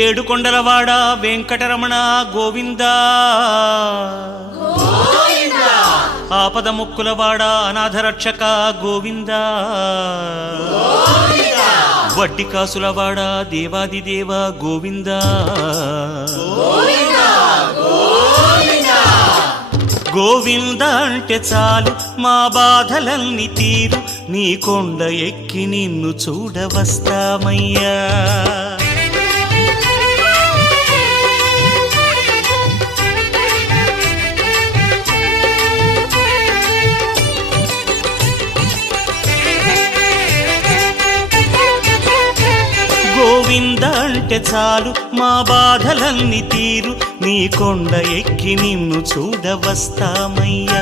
ఏడుకొండలవాడ వెంకటరమణ గోవిందా, ఆపద ముక్కులవాడ అనాథరక్షక గోవిందా, వడ్డీ కాసులవాడ దేవాదిదేవ గోవిందా, గోవింద అంటే చాలు మా బాధలన్నీ తీరు, నీ కొండ ఎక్కి నిన్ను చూడవస్తామయ్యా. గోవింద అంటే చాలు మా బాధలన్నీ తీరు, నీ కొండ ఎక్కి నిన్ను చూడవస్తామయ్యా.